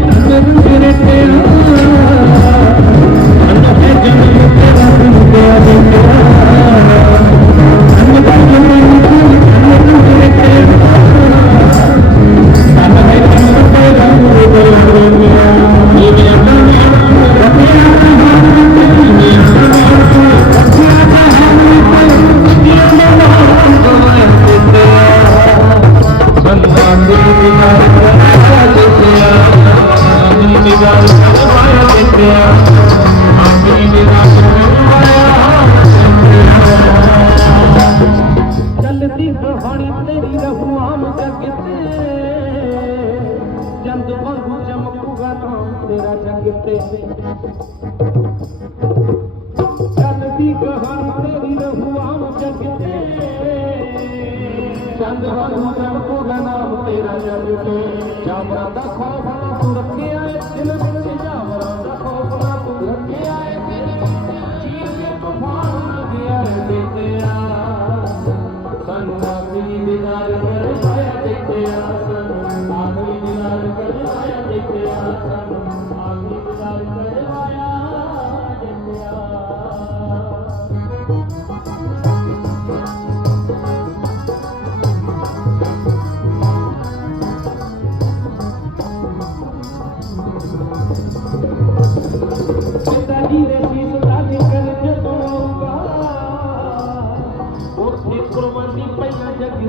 பெரும் திரட்டே चंद हर हुनर को गना तेरा जग पे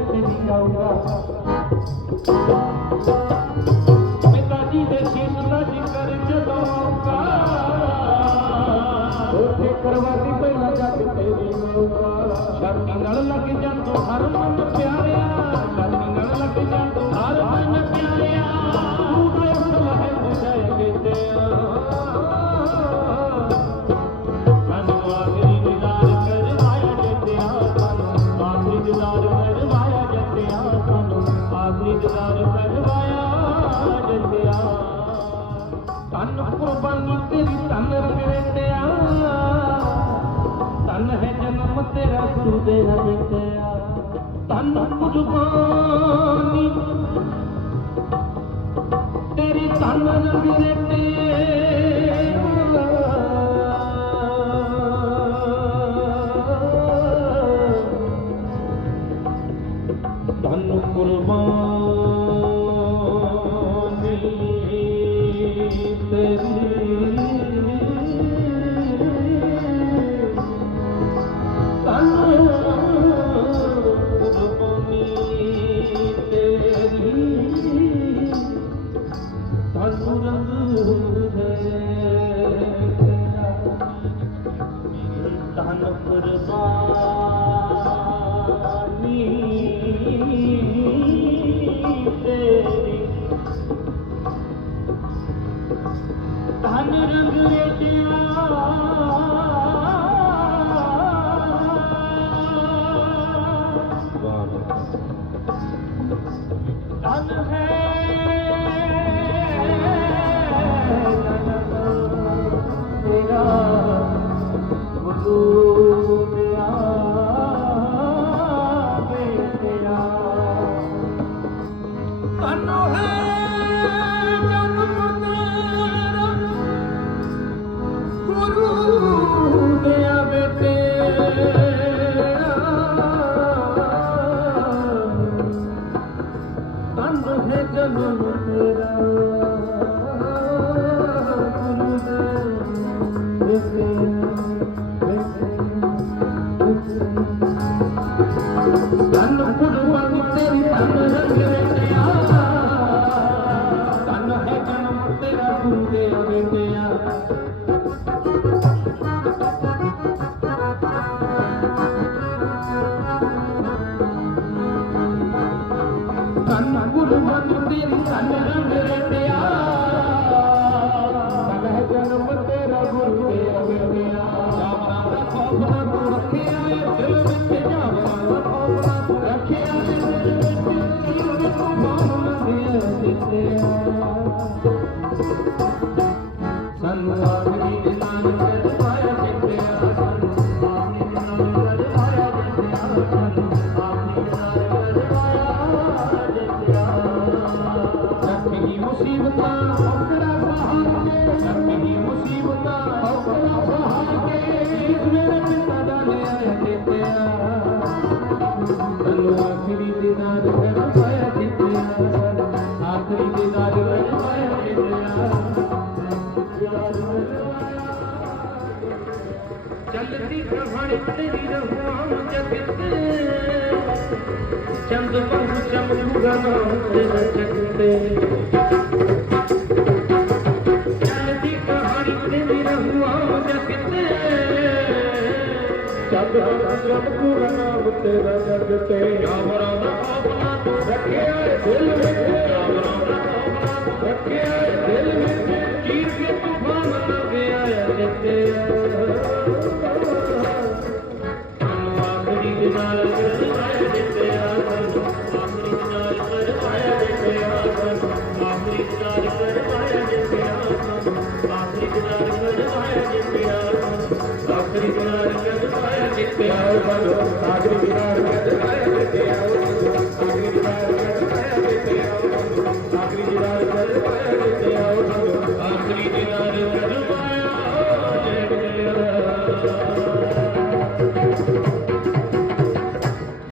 ਤੇ ਵੀ ਆਊਗਾ ਪਿਤਾ ਜੀ ਦੇ ਸ਼ੀਸ਼ ਦਾ ਜ਼ਿਕਰ ਜਦੋਂ ਆਊਗਾ ਉੱਥੇ ਕਰਵਾਦੀ ਪਹਿਲਾਂ ਜੱਗ ਤੇਰੀ ਮੇਰਾ ਸ਼ਰਤੀ ਨਾਲ ਲੱਗ ਜਾਂ ਤੂੰ ਹਰ ਮਨ ਪਿਆਰਿਆ ਸੁਦੇ ਰਮਟਿਆ ਤਨ ਕੁਰਬਾਨੀ ਤੇਰੀ ਤਨ ਰਵਿ ਰਟਿਆ Pastor ਬੇਨਤੀ ਆ। ਧੰਨ ਗੁਰਮਤਿ ਤੇਰੀ ਧੰਨ ਰੰਗ ਰਟਿਆ ਸਗਹ ਜਨਮ ਤੇਰਾ ਗੁਰੂ ਤੇ ਅਗਿਆ ਜਾਮਨਾ ਦਾ ਖੋਫ ਨਾ ਤੂੰ ਰੱਖਿਆ ਏ, ਦਿਲ ਵਿੱਚ ਜਾਮਨਾ ਦਾ ਖੋਫ ਨਾ ਤੂੰ ਰੱਖਿਆ ਏ, ਦਿਲ ਵਿੱਚ ਤੀਰ ਨੂੰ ਮਾਮ ਮੰਦਿਆ ਦਿੱਤੇ ਚੰਦ ਵਾਂਗ ਚਮਕੂਗਾ ਨਾਮ ਤੇਰਾ ਜਗ ਤੇ ਕਹਾਣੀ ਤੇਰੀ ਰਹੁਆਂ ਚੰਦ ਵਾਂਗ ਚਮਕੂਗਾ ਨਾਮ ਤੇਰਾ ਜਗ ਤੇ ਖੌਫ ਨਾ ਤੂੰ ਰੱਖਿਆ ਦਿਲ ਵਿੱਚ। ਖੌਫ ਨਾ ਤੂੰ ਰੱਖਿਆ ਦਿਲ